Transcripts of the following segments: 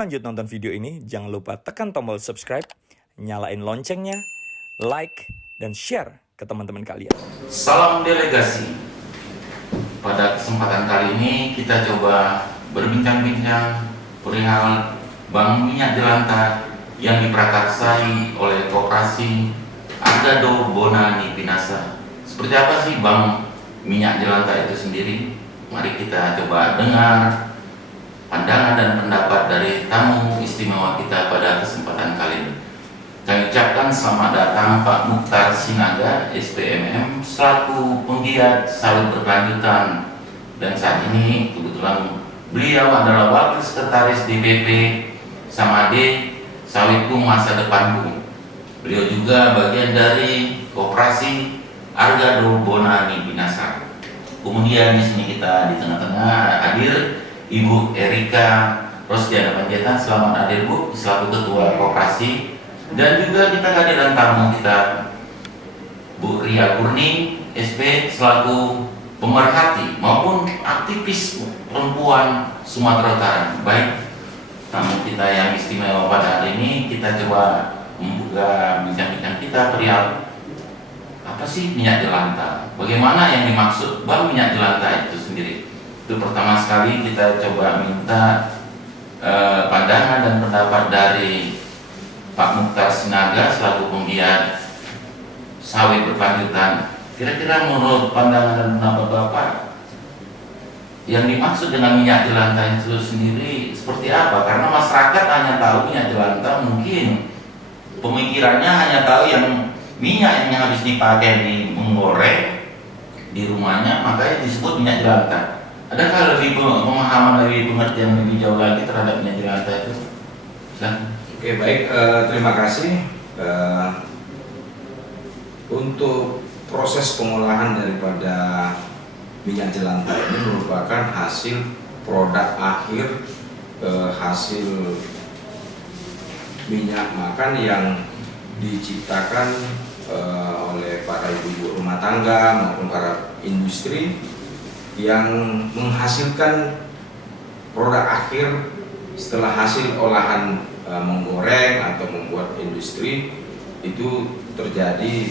lanjut nonton video ini, jangan lupa tekan tombol subscribe, nyalain loncengnya, like, dan share ke teman-teman kalian. Salam delegasi. Pada kesempatan kali ini kita coba berbincang-bincang perihal Bank Minyak Jelantah yang diprakarsai oleh Koperasi Argado Bonani Pinasa. Seperti apa sih Bank Minyak Jelantah itu sendiri? Mari kita coba dengar pandangan dan pendapat dari tamu istimewa kita pada kesempatan kali ini. Kami ucapkan selamat datang Pak Mukhtar Sinaga, SPMM, selaku penggiat sawit berkelanjutan, dan saat ini kebetulan beliau adalah Wakil Sekretaris DPP Samade Sawitku Masa Depanku. Beliau juga bagian dari Koperasi Argado Bonani Pinasa. Kemudian di sini kita di tengah-tengah hadir Ibu Erika Rosdiana Panjaitan. Selamat hadir Bu, selaku Ketua Koperasi. Dan juga kita kehadiran tamu kita Bu Ria Kurni, SP, selaku pemerhati maupun aktivis perempuan Sumatera Utara. Baik, tamu kita yang istimewa pada hari ini, kita coba membuka bincang-bincang kita perihal apa sih minyak jelantah, bagaimana yang dimaksud Bank Minyak Jelantah itu sendiri. Itu pertama sekali kita coba minta pandangan dan pendapat dari Pak Mukhtar Sinaga selaku penggiat sawit berkelanjutan. Kira-kira menurut pandangan dan pendapat Bapak, yang dimaksud dengan minyak jelantah itu sendiri seperti apa? Karena masyarakat hanya tahu minyak jelantah, mungkin pemikirannya hanya tahu yang minyak yang habis dipakai di menggoreng di rumahnya, makanya disebut minyak jelantah. Adakah lebih pemahaman, lebih pengertian lebih jauh lagi terhadap minyak jelantah itu? Silahkan. Oke, baik, terima kasih. Untuk proses pengolahan daripada minyak jelantah ini merupakan hasil produk akhir, hasil minyak makan yang diciptakan oleh para ibu-ibu rumah tangga maupun para industri yang menghasilkan produk akhir setelah hasil olahan menggoreng atau membuat industri. Itu terjadi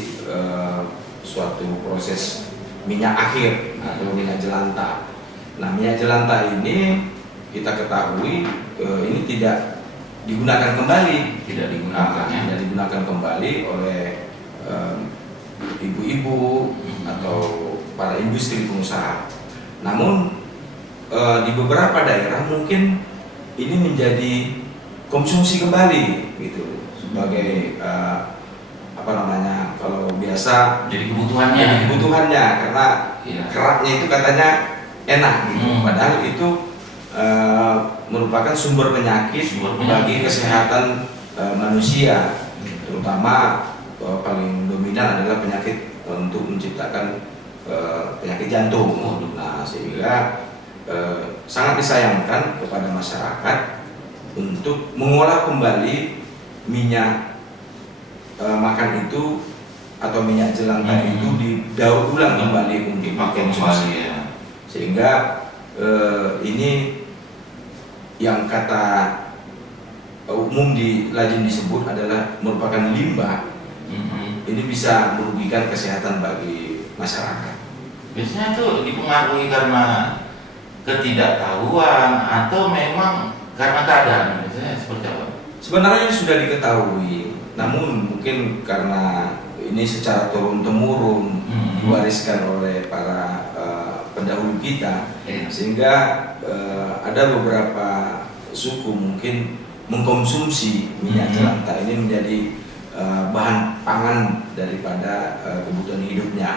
suatu proses minyak akhir atau minyak jelantah. Nah, minyak jelantah ini kita ketahui ini tidak digunakan kembali, tidak digunakan kembali oleh ibu-ibu atau para industri pengusaha. Namun di beberapa daerah mungkin ini menjadi konsumsi kembali gitu, sebagai kalau biasa Jadi kebutuhannya, karena keraknya itu katanya enak gitu. Padahal itu merupakan sumber penyakit bagi kesehatan manusia, terutama paling dominan adalah penyakit untuk menciptakan penyakit jantung. Nah, sehingga sangat disayangkan kepada masyarakat untuk mengolah kembali minyak makan itu atau minyak jelantah itu didaur ulang kembali untuk dikonsumsi, sehingga ini yang kata umum di lazim disebut adalah merupakan limbah. Ini bisa merugikan kesehatan bagi masyarakat. Biasanya itu dipengaruhi karena ketidaktahuan atau memang karena keadaan, biasanya seperti apa? Sebenarnya sudah diketahui, namun mungkin karena ini secara turun-temurun diwariskan oleh para pendahulu kita, sehingga ada beberapa suku mungkin mengkonsumsi minyak jelantah ini menjadi bahan pangan daripada kebutuhan hidupnya.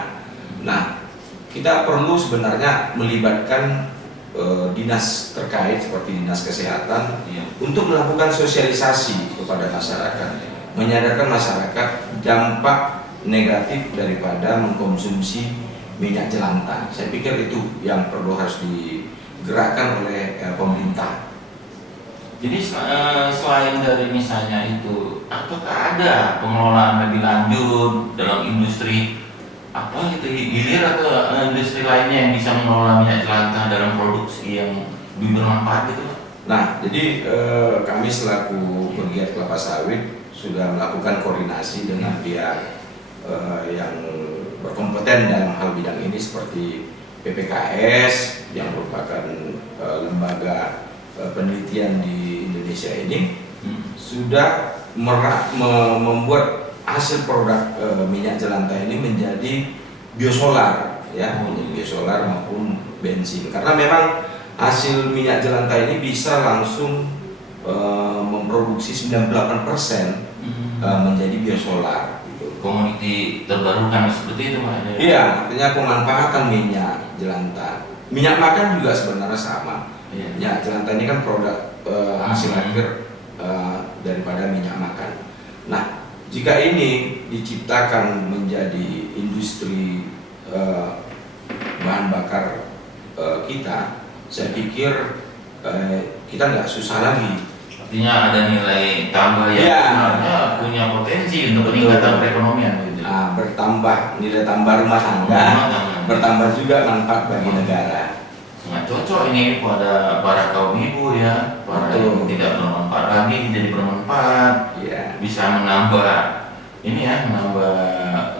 Nah, kita perlu sebenarnya melibatkan dinas terkait seperti dinas kesehatan untuk melakukan sosialisasi kepada masyarakat, menyadarkan masyarakat dampak negatif daripada mengkonsumsi minyak jelantah. Saya pikir itu yang perlu harus digerakkan oleh pemerintah. Jadi selain dari misalnya itu, apakah ada pengelolaan lebih lanjut dalam industri apa gitu, hilir atau industri lainnya yang bisa mengelola minyak jelantah dalam produksi yang lebih bermanfaat gitu? Nah, jadi kami selaku pegiat kelapa sawit sudah melakukan koordinasi dengan pihak yang berkompeten dalam hal bidang ini seperti PPKS yang merupakan lembaga penelitian di Indonesia ini sudah membuat hasil produk minyak jelantah ini menjadi biosolar, ya, menjadi biosolar maupun bensin. Karena memang hasil minyak jelantah ini bisa langsung memproduksi 98% menjadi biosolar. Gitu. Komoditi terbarukan seperti itu, Pak? Iya, artinya pemanfaatan minyak jelantah. Minyak makan juga sebenarnya sama. Iya. Minyak jelantah ini kan produk hasil akhir daripada minyak makan. Nah, jika ini diciptakan menjadi industri bahan bakar kita, saya pikir kita nggak susah lagi. Artinya ada nilai tambah yang sebenarnya punya potensi untuk peningkatan perekonomian. Gitu. Nah, bertambah nilai tambah rumah tangga, bertambah juga manfaat bagi negara. Sangat cocok ini pada para kaum ibu ya, para yang tidak bermanfaat lagi jadi bermanfaat, bisa menambah ini ya, menambah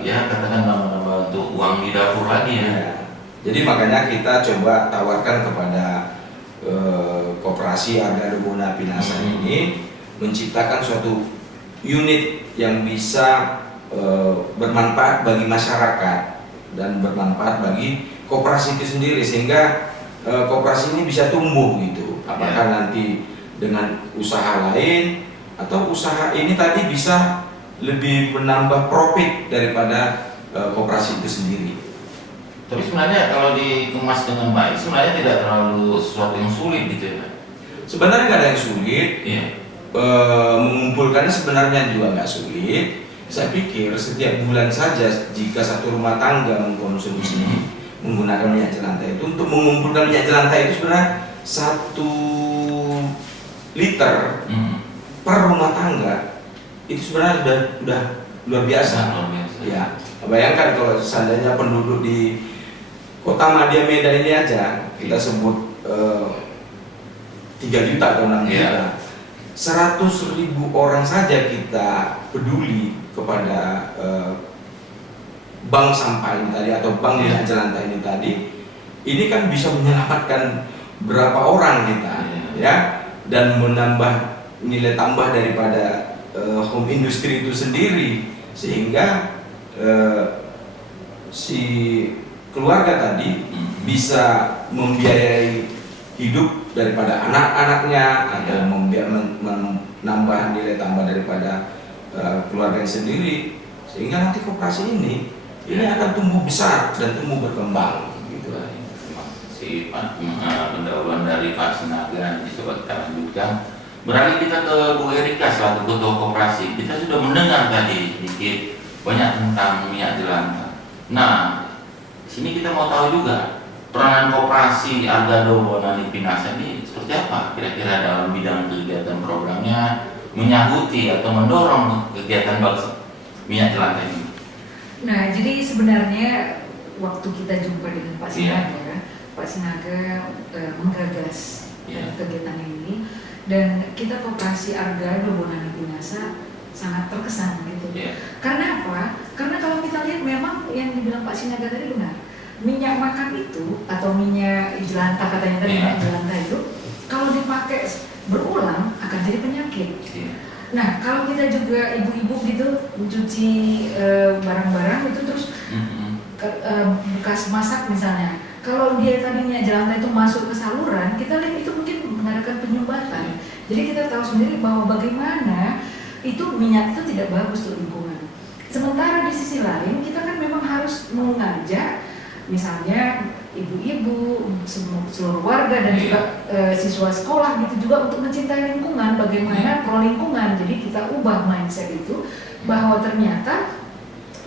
ya katakan menambah untuk uang di dapur lagi ya. Jadi makanya kita coba tawarkan kepada Koperasi Argado Buana Pinasa ini menciptakan suatu unit yang bisa bermanfaat bagi masyarakat dan bermanfaat bagi koperasi itu sendiri, sehingga koperasi ini bisa tumbuh gitu. Apakah nanti dengan usaha lain atau usaha ini tadi bisa lebih menambah profit daripada koperasi itu sendiri. Tapi sebenarnya kalau dikemas dengan baik sebenarnya tidak terlalu sesuatu yang sulit gitu ya. Sebenarnya nggak ada yang sulit. Iya. Mengumpulkannya sebenarnya juga nggak sulit. Saya pikir setiap bulan saja jika satu rumah tangga mengkonsumsi menggunakan minyak jelantah itu, untuk mengumpulkan minyak jelantah itu sebenarnya 1 liter per rumah tangga itu sebenarnya sudah luar biasa. Ya, bayangkan kalau seandainya penduduk di Kota Madya Medan ini aja kita sebut 3 juta atau 6 juta, 100.000 orang saja kita peduli kepada bank sampah ini tadi atau bank minyak jelantah ini tadi, ini kan bisa menyelamatkan berapa orang kita, ya, dan menambah nilai tambah daripada home industry itu sendiri, sehingga si keluarga tadi bisa membiayai hidup daripada anak-anaknya atau menambah nilai tambah daripada keluarga sendiri, sehingga nanti koperasi ini akan tumbuh besar dan tumbuh berkembang gitu. Terima kasih Pak, pendahuluan dari Pak Sinaga. Coba kita lanjutkan. Beralih kita ke Bu Erika selaku Ketua Koperasi. Kita sudah mendengar tadi sedikit banyak tentang minyak jelantah. Nah, sini kita mau tahu juga peranan Koperasi Argado Buana Pinasa ini seperti apa kira-kira dalam bidang kegiatan programnya menyahuti atau mendorong kegiatan bangsa minyak jelantah ini. Nah, jadi sebenarnya waktu kita jumpa dengan Pak Sinaga, Pak Sinaga menggagas kegiatan ini, dan kita Koperasi Argado Buana Pinasa sangat terkesan gitu. Karena apa? Karena kalau kita lihat memang yang dibilang Pak Sinaga tadi benar. Minyak makan itu atau minyak jelantah katanya tadi, minyak jelantah itu kalau dipakai berulang akan jadi penyakit. Nah, kalau kita juga ibu-ibu gitu mencuci barang-barang itu terus bekas masak misalnya, kalau dia tadi minyak jelantah itu masuk ke saluran, kita lihat itu mungkin mengadakan penyumbatan. Jadi kita tahu sendiri bahwa bagaimana itu minyak itu tidak bagus untuk lingkungan. Sementara di sisi lain kita kan memang harus mengajak misalnya ibu-ibu, seluruh warga dan juga siswa sekolah gitu juga untuk mencintai lingkungan, bagaimana pro lingkungan. Jadi kita ubah mindset itu bahwa ternyata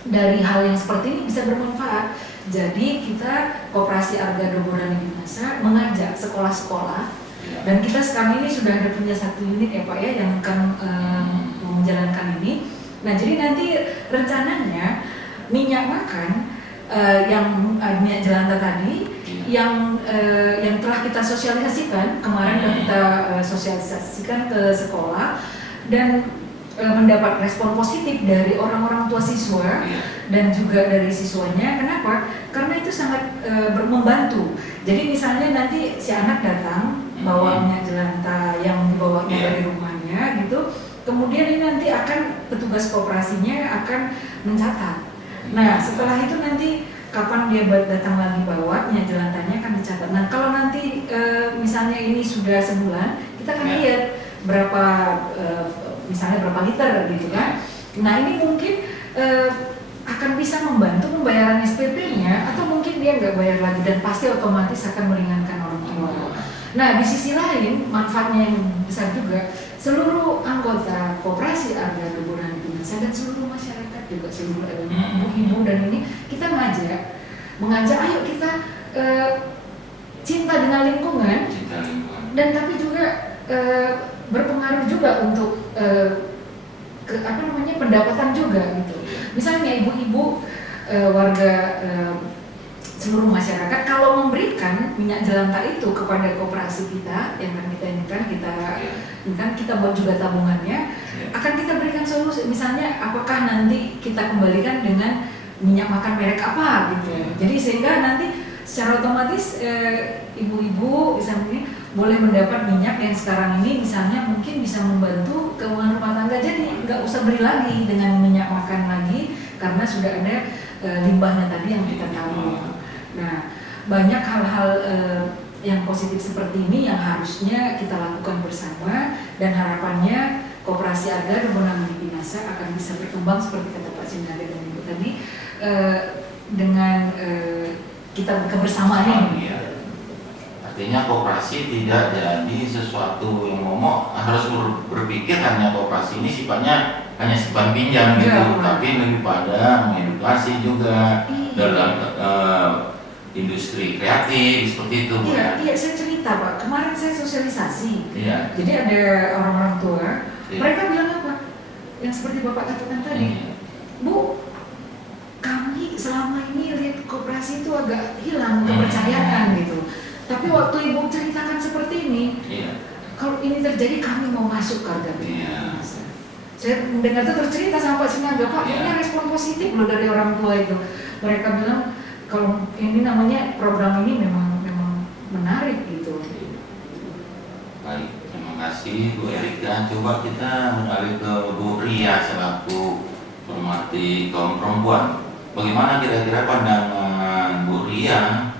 dari hal yang seperti ini bisa bermanfaat. Jadi kita Koperasi Argado Buana Pinasa mengajak sekolah-sekolah, dan kita sekarang ini sudah ada punya 1 unit ya Pak ya yang akan menjalankan ini. Nah, jadi nanti rencananya minyak makan yang minyak jelantah tadi yang telah kita sosialisasikan kemarin, kita sosialisasikan ke sekolah dan mendapat respon positif dari orang-orang tua siswa dan juga dari siswanya. Kenapa? Karena itu sangat membantu. Jadi misalnya nanti si anak datang bawa minyak jelantah yang dibawanya dari rumahnya gitu, kemudian ini nanti akan petugas koperasinya akan mencatat. Nah setelah itu nanti kapan dia datang lagi bawa minyak jelantahnya akan dicatat. Nah kalau nanti misalnya ini sudah sebulan, kita akan lihat berapa misalnya berapa liter gitu kan. Nah ini mungkin akan bisa membantu pembayaran SPP-nya, atau mungkin dia nggak bayar lagi dan pasti otomatis akan meringankan orang tua. Nah di sisi lain manfaatnya yang besar juga, seluruh anggota koperasi Arga Kebunan Pinasa dan seluruh masyarakat juga, seluruh ibu-ibu dan ini kita mengajak ayo kita cinta dengan lingkungan, dan tapi juga berpengaruh juga untuk pendapatan juga gitu. Misalnya ibu-ibu warga seluruh masyarakat kalau memberikan minyak jelantah itu kepada koperasi kita yang kan kita buat juga tabungannya, akan kita berikan solusi. Misalnya apakah nanti kita kembalikan dengan minyak makan merek apa gitu. Jadi sehingga nanti secara otomatis ibu-ibu misalnya boleh mendapat minyak yang sekarang ini misalnya mungkin bisa membantu keuangan rumah tangga, jadi nggak usah beli lagi dengan minyak makan lagi karena sudah ada limbahnya tadi yang kita tahu. Nah banyak hal-hal yang positif seperti ini yang harusnya kita lakukan bersama, dan harapannya Koperasi Arga Kebunan Pinasa akan bisa berkembang seperti kata Pak Sinaga dan Ibu tadi, dengan kita kebersamaan ini. Artinya koperasi tidak jadi sesuatu yang harus berpikir hanya koperasi ini sifatnya hanya simpan pinjam gitu, tapi lebih pada mengedukasi juga dalam industri kreatif seperti itu. Iya, saya cerita Pak, kemarin saya sosialisasi. Jadi ada orang-orang tua, mereka bilang apa? Yang seperti Bapak katakan tadi, Bu, kami selama ini lihat koperasi itu agak hilang kepercayaan gitu. Tapi waktu Ibu ceritakan seperti ini, kalau ini terjadi kami mau masuk ke Arga. Saya mendengar itu tercerita sama Pak Sinaga, Pak, ini respon positif loh dari orang tua itu. Mereka bilang kalau ini namanya program ini memang menarik gitu. Baik, terima kasih Bu Erika. Coba kita beralih ke Bu Ria selaku pemerhati kaum perempuan. Bagaimana kira-kira pandangan Bu Ria?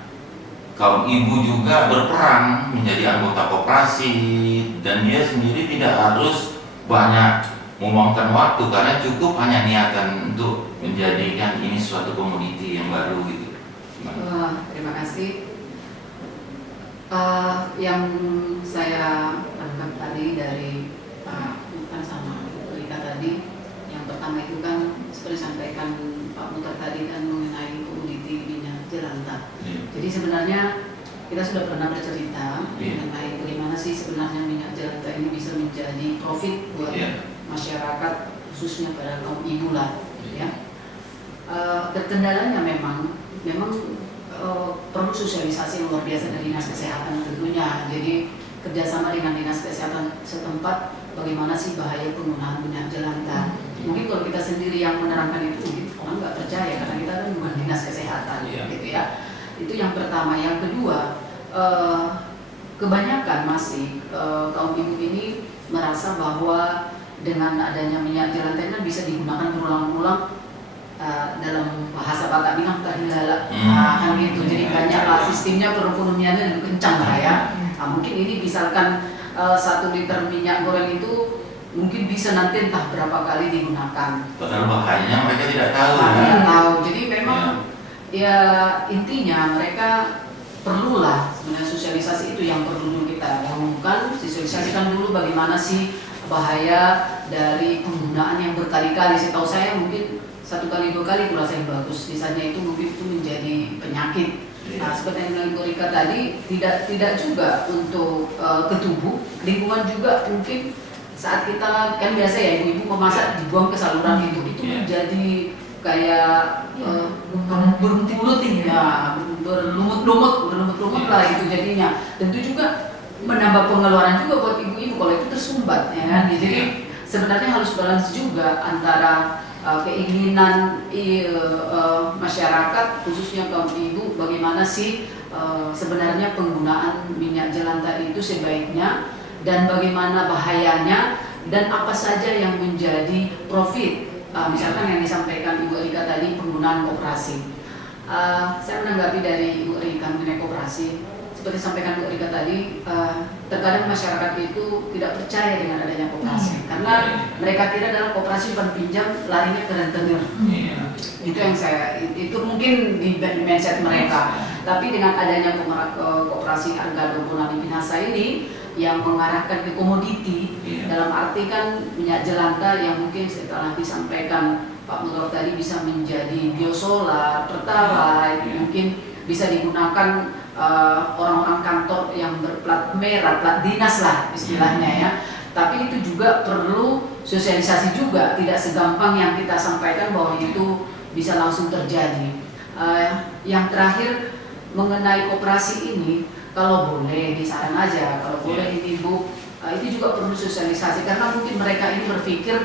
Kaum ibu juga berperan menjadi anggota koperasi, dan dia sendiri tidak harus banyak meluangkan waktu karena cukup hanya niatan untuk menjadikan ini suatu komoditi yang baru gitu. Terima kasih. Yang saya tangkap tadi dari Pak Mutar sama Bu Rika tadi, yang pertama itu kan seperti sampaikan Pak Mutar tadi kan mengenai komoditi minyak jelantah. Jadi sebenarnya kita sudah pernah bercerita mengenai bagaimana sih sebenarnya minyak jelantah ini bisa menjadi profit buat masyarakat, khususnya pada kaum ibu lah. Kendalanya memang perlu sosialisasi yang luar biasa dari Dinas Kesehatan tentunya. Jadi kerjasama dengan Dinas Kesehatan setempat, bagaimana sih bahaya penggunaan minyak jelantah. Mungkin kalau kita sendiri yang menerangkan itu mungkin orang nggak percaya karena kita kan bukan Dinas Kesehatan gitu ya. Itu yang pertama. Yang kedua, kebanyakan masih kaum ibu ini merasa bahwa dengan adanya minyak jelantah ini bisa digunakan berulang-ulang dalam bahasa Batak bilang kahilala, kan gitu. Jadi banyak sistemnya perekonomiannya lebih kencang lah ya. Mungkin ini misalkan 1 liter minyak goreng itu mungkin bisa nanti entah berapa kali digunakan. Padahal bahayanya mereka tidak tahu. Tidak tahu. Jadi memang ya intinya mereka perlulah sebenarnya sosialisasi itu yang perlu dulu kita bangunkan, disosialisasikan dulu bagaimana sih bahaya dari penggunaan yang berkali-kali. Setahu saya mungkin 1 kali 2 kali kurasa yang bagus, sisanya itu mungkin itu menjadi penyakit. Nah, seperti yang bilang Bu Rika tadi, tidak juga untuk ke tubuh, lingkungan juga mungkin saat kita kan biasa ya ibu-ibu memasak dibuang ke saluran itu menjadi kayak beruntung ya, berlumut-lumut lah itu jadinya. Tentu juga menambah pengeluaran juga buat ibu-ibu kalau itu tersumbat ya kan. Jadi sebenarnya harus balance juga antara keinginan masyarakat khususnya kaum ibu bagaimana sih sebenarnya penggunaan minyak jelantah itu sebaiknya dan bagaimana bahayanya dan apa saja yang menjadi profit. Misalkan yang disampaikan Ibu Rika tadi penggunaan koperasi. Saya menanggapi dari Ibu Rika mengenai koperasi. Seperti sampaikan Bu Rika tadi, terkadang masyarakat itu tidak percaya dengan adanya koperasi karena mereka kira dalam koperasi pinjam larinya ke rentenir. Itu yang itu mungkin di mindset mereka. Tapi dengan adanya koperasi Argado Bonani Pinasa ini yang mengarahkan ke komoditi, dalam arti kan minyak jelantah yang mungkin setelah disampaikan Pak Mutoro tadi bisa menjadi biosolar, pertalite, mungkin bisa digunakan orang-orang kantor yang berplat merah, plat dinas lah istilahnya ya. Tapi itu juga perlu sosialisasi juga, tidak segampang yang kita sampaikan bahwa itu bisa langsung terjadi. Yang terakhir mengenai koperasi ini, kalau boleh disaran aja, kalau boleh ini Bu, itu juga perlu sosialisasi karena mungkin mereka ini berpikir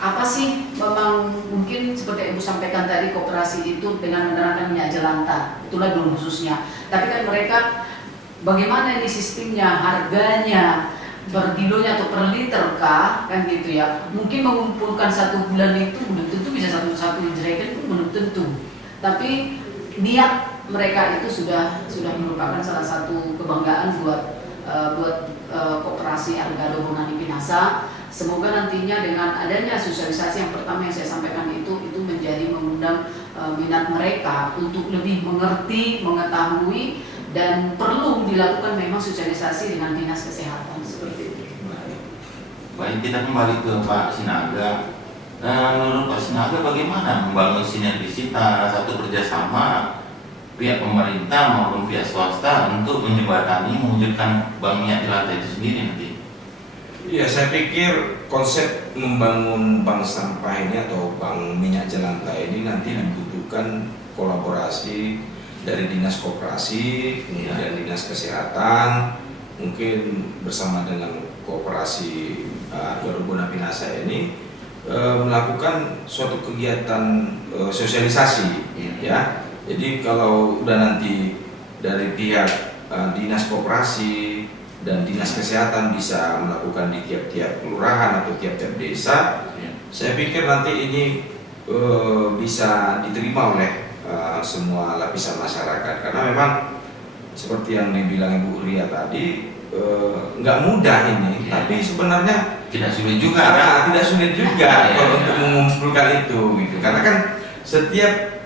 apa sih memang mungkin seperti Ibu sampaikan tadi koperasi itu dengan menerapkan minyak jelantah itulah dulu khususnya, tapi kan mereka bagaimana ini sistemnya, harganya per kilonya atau per liter kah kan gitu ya, mungkin mengumpulkan satu bulan itu belum tentu bisa satu jerigen pun belum tentu, tapi niat mereka itu sudah merupakan salah satu kebanggaan buat koperasi Argado Bonani Pinasa. Semoga nantinya dengan adanya sosialisasi yang pertama yang saya sampaikan itu menjadi mengundang minat mereka untuk lebih mengerti, mengetahui dan perlu dilakukan memang sosialisasi dengan dinas kesehatan seperti itu. Baik, kita kembali ke Pak Sinaga. Menurut Pak Sinaga bagaimana membangun sinergisitas atau kerjasama pihak pemerintah maupun pihak swasta untuk menjembatani mewujudkan bank minyak jelantah itu sendiri nanti? Ya, saya pikir konsep membangun bank sampah ini atau bank minyak jelantah ini nanti dibutuhkan kolaborasi dari dinas koperasi, kemudian dinas kesehatan, mungkin bersama dengan koperasi Argado Bonani Pinasa ini melakukan suatu kegiatan sosialisasi, ya. Jadi kalau udah nanti dari pihak dinas koperasi dan dinas kesehatan bisa melakukan di tiap-tiap kelurahan atau tiap-tiap desa, saya pikir nanti ini bisa diterima oleh semua lapisan masyarakat karena memang seperti yang dibilang Ibu Ria tadi nggak mudah ini, tapi sebenarnya tidak sulit juga. Tidak sulit juga kalau untuk mengumpulkan itu, gitu. Karena kan setiap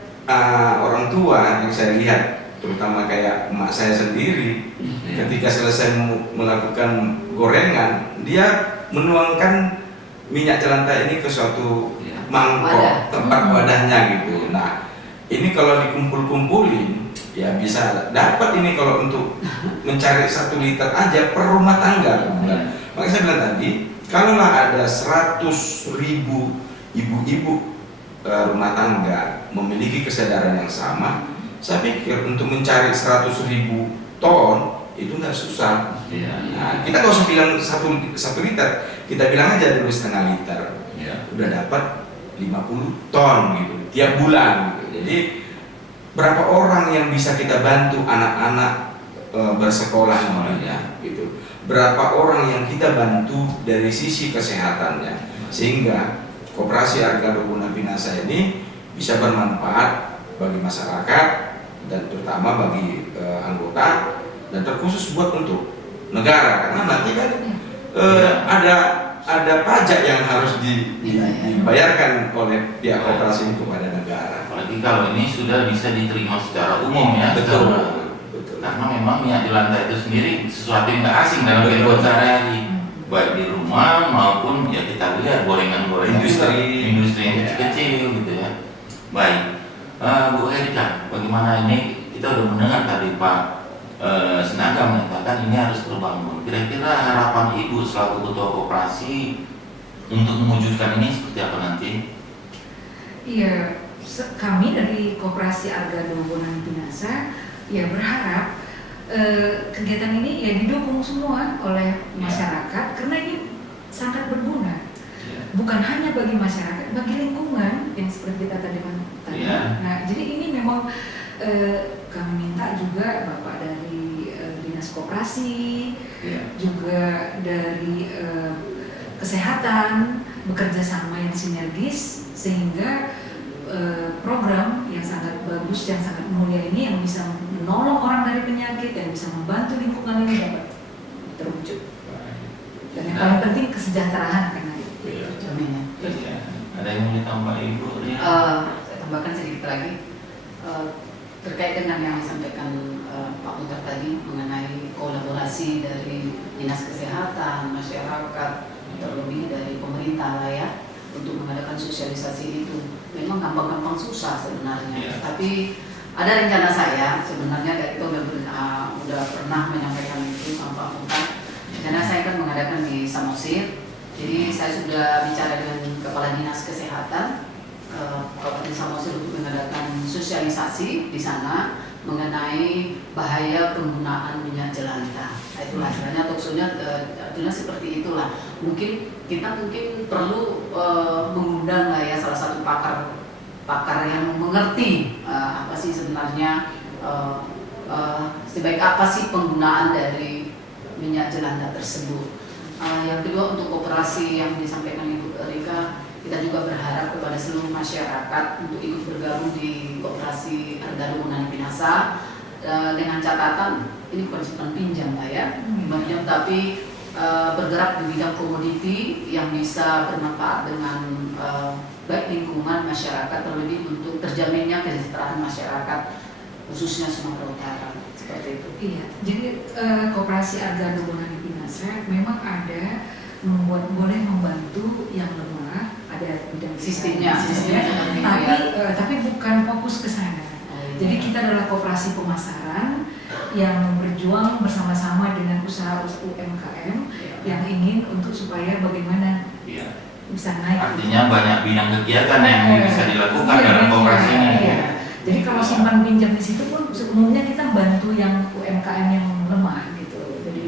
orang tua yang saya lihat, terutama kayak emak saya sendiri, ketika selesai melakukan gorengan, dia menuangkan minyak jelantah ini ke suatu mangkok, tempat wadahnya gitu. Nah, ini kalau dikumpul-kumpulin, ya bisa dapat ini kalau untuk mencari 1 liter aja per rumah tangga. Makanya saya bilang tadi, kalaulah ada 100.000 ibu-ibu rumah tangga memiliki kesadaran yang sama, saya pikir untuk mencari 100.000 ton itu nggak susah. Nah, kita nggak usah bilang 1 liter, kita bilang aja dulu 0,5 liter, udah dapat 50 ton gitu tiap bulan gitu. Jadi berapa orang yang bisa kita bantu anak-anak bersekolah namanya gitu, berapa orang yang kita bantu dari sisi kesehatannya, sehingga koperasi Argado Bonani Pinasa ini bisa bermanfaat bagi masyarakat dan terutama bagi anggota dan terkhusus buat untuk negara, karena nanti kan ada pajak yang harus dibayarkan oleh pihak koperasi itu kepada negara. Apalagi kalau ini sudah bisa diterima secara umum ya. Betul. Karena memang minyak jelantah itu sendiri sesuatu yang tidak asing dalam kehidupan sehari-hari, baik di rumah maupun ya kita lihat gorengan-gorengan industri yang kecil-kecil gitu ya. Baik, Bu Erika, bagaimana ini kita sudah mendengar tadi Pak Sinaga menyatakan ini harus terbangun. Kira-kira harapan Ibu selaku ketua koperasi untuk mewujudkan ini seperti apa nanti? Iya, kami dari Koperasi Argado Bonani Pinasa ya berharap kegiatan ini ya didukung semua oleh masyarakat karena ini sangat berguna. Bukan hanya bagi masyarakat, bagi lingkungan yang seperti kita tadi tadi. Nah, jadi ini memang kami minta juga Bapak dari Dinas Koperasi, juga dari Kesehatan bekerja sama yang sinergis sehingga program yang sangat bagus, yang sangat mulia ini yang bisa menolong orang dari penyakit, yang bisa membantu lingkungan ini dapat terwujud. Dan yang paling penting kesejahteraan karena itu. Ada yang mau ditambah Ibu? Saya tambahkan sedikit lagi terkait dengan yang disampaikan Pak Mutar tadi mengenai kolaborasi dari Dinas Kesehatan, masyarakat, terlebih dari pemerintah lah ya untuk mengadakan sosialisasi itu. Memang gampang-gampang susah sebenarnya, tapi ada rencana saya sebenarnya dari itu udah pernah menyampaikan itu sama Pak Mutar. Rencana saya kan mengadakan di Samosir. Jadi saya sudah bicara dengan Kepala Dinas Kesehatan Kabupaten Samosir untuk mengadakan sosialisasi di sana mengenai bahaya penggunaan minyak jelantah. Itulah sebenarnya maksudnya seperti itulah. Mungkin kita perlu mengundang lah ya salah satu pakar yang mengerti apa sih sebenarnya sebaik apa sih penggunaan dari minyak jelantah tersebut. Yang kedua untuk koperasi yang disampaikan Ibu Rika, kita juga berharap kepada seluruh masyarakat untuk ikut bergabung di Koperasi Argado Bonani Pinasa dengan catatan ini bukan simpan pinjam lah ya, pinjam tapi bergerak di bidang komoditi yang bisa bermanfaat dengan baik lingkungan masyarakat terlebih untuk terjaminnya kesejahteraan masyarakat khususnya Sumatera Utara seperti itu. Iya, jadi Koperasi Argado Bonani Pinasa memang ada boleh membantu yang lemah, ada bidang sistemnya, tapi bukan fokus ke sana. Jadi kita adalah koperasi pemasaran yang berjuang bersama-sama dengan usaha UMKM yang ingin untuk supaya bagaimana bisa naik. Artinya banyak bidang kegiatan yang bisa dilakukan dalam koperasi ini. Jadi kalau simpan pinjam di situ pun umumnya kita bantu yang UMKM yang lemah gitu. Jadi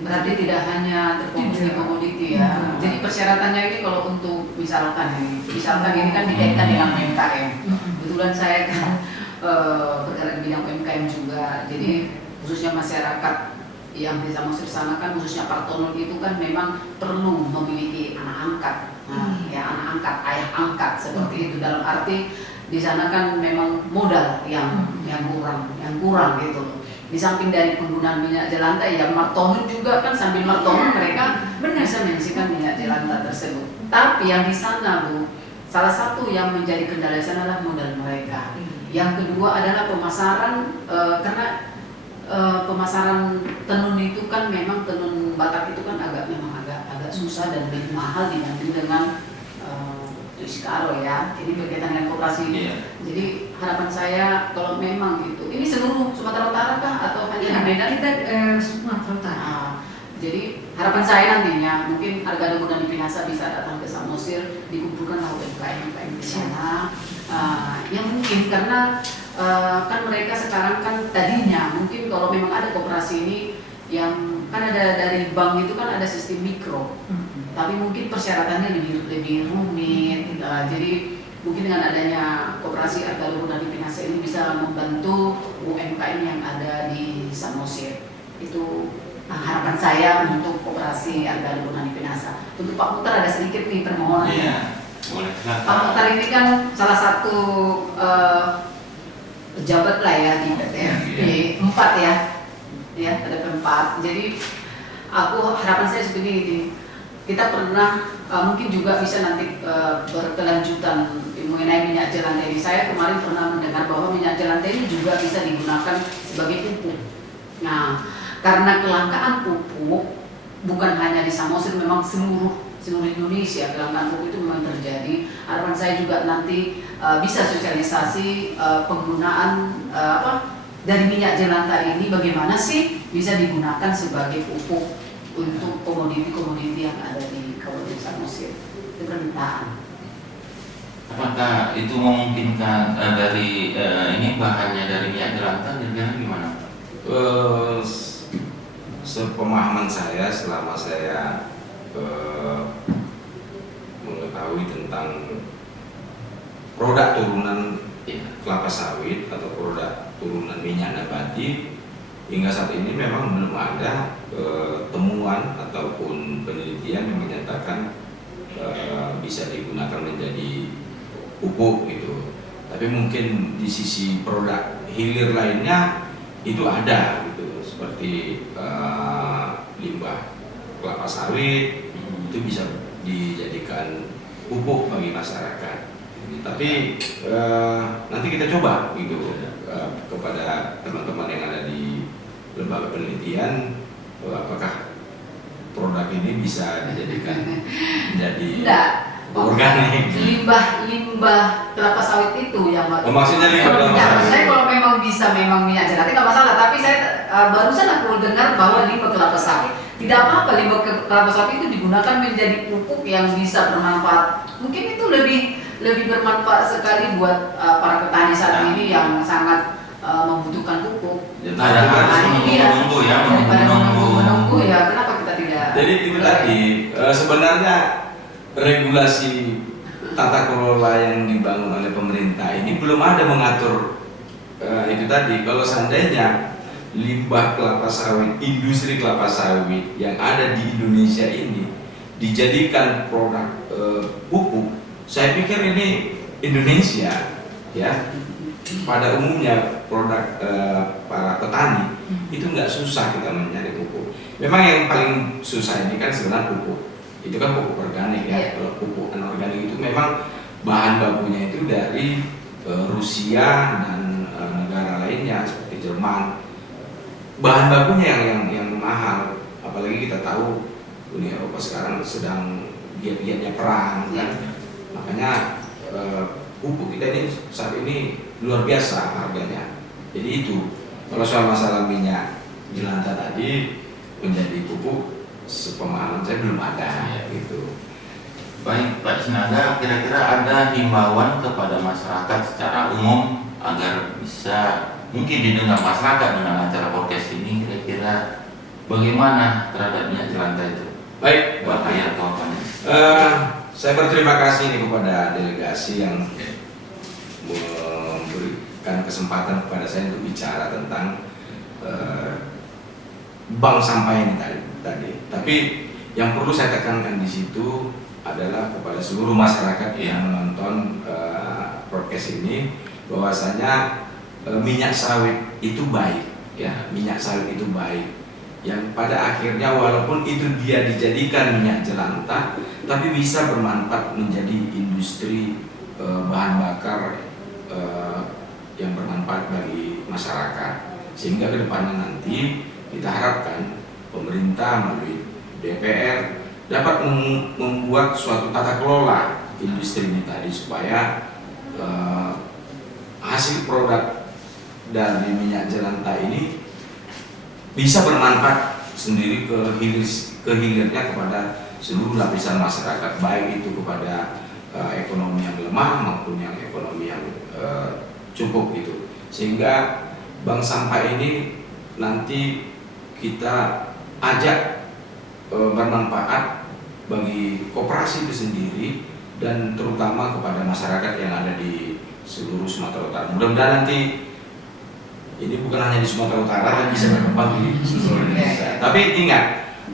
berarti tidak hanya terfokus di komoditi ya. Jadi persyaratannya ini kalau untuk misalkan ini kan dikaitkan dengan UMKM. Kebetulan saya kan bergerak di bidang UMKM juga. Jadi khususnya masyarakat yang di Samosir sana kan khususnya Partono itu kan memang perlu memiliki anak angkat. Ya anak angkat, ayah angkat seperti itu dalam arti di sana kan memang modal yang kurang gitu loh. Di samping dari penggunaan minyak jelantah ya martonur juga kan sambil martonur mereka bisa mengisikan minyak jelantah tersebut. Tapi yang di sana Bu, salah satu yang menjadi kendala di sana adalah modal mereka. Yang kedua adalah pemasaran karena pemasaran tenun itu kan memang tenun Batak itu kan agak susah dan lebih mahal dibanding dengan Iskaro ya, jadi berkaitan dengan koperasi. Jadi harapan saya kalau memang gitu, ini seluruh Sumatera Utara kah atau hanya di Medan? Kita Sumatera Utara. Jadi harapan saya nantinya mungkin Argado Bonani Pinasa bisa datang ke Samosir, dikumpulkan UMKM di sana. Yang mungkin karena kan mereka sekarang kan tadinya mungkin kalau memang ada koperasi ini yang kan ada dari bank itu kan ada sistem mikro. Tapi mungkin persyaratannya lebih rumit. Jadi mungkin dengan adanya Koperasi Argado Bonani Pinasa ini bisa membantu UMKM yang ada di Samosir. Itu harapan saya untuk Koperasi Argado Bonani Pinasa. Untuk Pak Mutar ada sedikit nih permohonan. Boleh. Pak Mutar ini kan salah satu pejabat lah ya di PT 4 ya. Ya, ada 4. Jadi harapan saya seperti ini. Kita pernah mungkin juga bisa nanti berkelanjutan mengenai minyak jelantah ini. Saya kemarin pernah mendengar bahwa minyak jelantah ini juga bisa digunakan sebagai pupuk. Nah, karena kelangkaan pupuk bukan hanya di Samosir, memang seluruh Indonesia kelangkaan pupuk itu memang terjadi. Harapan saya juga nanti bisa sosialisasi penggunaan dari minyak jelantah ini bagaimana sih bisa digunakan sebagai pupuk untuk komoditi-komoditi yang ada di Kabupaten Samosir. Itu permintaan. Apakah itu memungkinkan dari ini bahannya dari minyak jelantah kira-kira gimana? Sepemahaman saya selama saya mengetahui tentang produk turunan kelapa sawit atau produk turunan minyak nabati, hingga saat ini memang belum ada temuan ataupun penelitian yang menyatakan bisa digunakan menjadi pupuk gitu. Tapi mungkin di sisi produk hilir lainnya itu ada gitu, seperti limbah kelapa sawit itu bisa dijadikan pupuk bagi masyarakat. Tapi nanti kita coba gitu kepada teman-teman yang ada di lembaga penelitian, apakah produk ini bisa dijadikan menjadi organik. Limbah kelapa sawit itu yang maksudnya limbah kelapa sawit. Saya kalau memang bisa memang minyak jelantah nggak masalah, tapi saya barusan aku dengar bahwa limbah kelapa sawit tidak apa-apa, limbah kelapa sawit itu digunakan menjadi pupuk yang bisa bermanfaat. Mungkin itu lebih bermanfaat sekali buat para petani saat ini yang sangat membutuhkan pupuk. Menunggu Ya, kenapa kita tidak? Jadi itu tadi sebenarnya regulasi tata kelola yang dibangun oleh pemerintah ini belum ada mengatur itu tadi. Kalau seandainya limbah kelapa sawit, industri kelapa sawit yang ada di Indonesia ini dijadikan produk pupuk, saya pikir ini Indonesia ya pada umumnya produk para petani itu nggak susah kita mencari pupuk. Memang yang paling susah ini kan sebenarnya pupuk. Itu kan pupuk organik ya. Kalau pupuk anorganik itu memang bahan bakunya itu dari Rusia dan negara lainnya seperti Jerman. Bahan bakunya yang mahal. Apalagi kita tahu Uni Eropa sekarang sedang giat-giatnya perang kan. Makanya pupuk kita ini saat ini luar biasa harganya. Jadi itu kalau soal masalah minyak jelantah tadi menjadi pupuk, sepemahaman saya belum ada gitu. Baik Pak Sinaga, kira-kira ada himbauan kepada masyarakat secara umum agar bisa mungkin didengar masyarakat dengan acara podcast ini, kira-kira bagaimana terhadap minyak jelantah itu? Baik, bahaya atau apa? Saya berterima kasih nih kepada delegasi yang memberikan kesempatan kepada saya untuk bicara tentang bank sampah ini tadi. Tapi yang perlu saya tekankan di situ adalah kepada seluruh masyarakat yang menonton podcast ini, bahwasanya minyak sawit itu baik, ya minyak sawit itu baik. Yang pada akhirnya walaupun itu dia dijadikan minyak jelantah, tapi bisa bermanfaat menjadi industri bahan bakar yang bermanfaat bagi masyarakat. Sehingga kedepannya nanti kita harapkan pemerintah melalui DPR dapat membuat suatu tata kelola industri ini tadi, supaya hasil produk dari minyak jelantah ini bisa bermanfaat sendiri ke hilirnya kepada seluruh lapisan masyarakat, baik itu kepada ekonomi yang lemah maupun yang ekonomi yang cukup gitu. Sehingga bank sampah ini nanti kita ajak bermanfaat bagi koperasi itu sendiri dan terutama kepada masyarakat yang ada di seluruh Sumatera Utara. Mudah-mudahan nanti ini bukan hanya di Sumatera Utara, tapi bisa berkembang di seluruh Indonesia. Tapi ingat,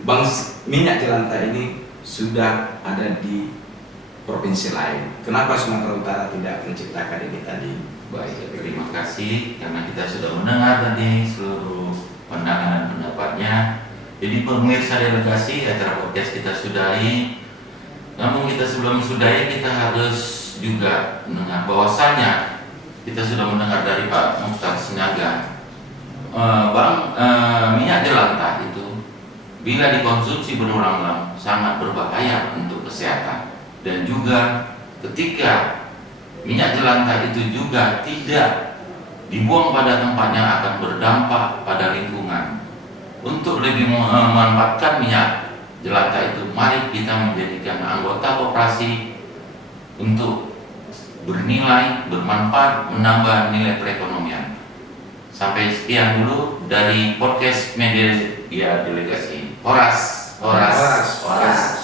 bank minyak jelantah ini sudah ada di provinsi lain. Kenapa Sumatera Utara tidak menciptakan ini tadi? Baik, terima kasih karena kita sudah mendengar tadi seluruh pandangan dan pendapatnya. Jadi pemirsa delegasi, acara podcast kita sudahi. Namun kita sebelum sudahi, kita harus juga mendengar bahwasanya kita sudah mendengar dari Pak Mukhtar Sinaga, minyak jelantah itu bila dikonsumsi berulang-ulang sangat berbahaya untuk kesehatan, dan juga ketika minyak jelantah itu juga tidak dibuang pada tempat yang akan berdampak pada lingkungan. Untuk lebih memanfaatkan minyak jelantah itu, mari kita menjadikan anggota koperasi untuk bernilai, bermanfaat, menambah nilai perekonomian. Sampai sekian dulu dari podcast media delegasi. Horas.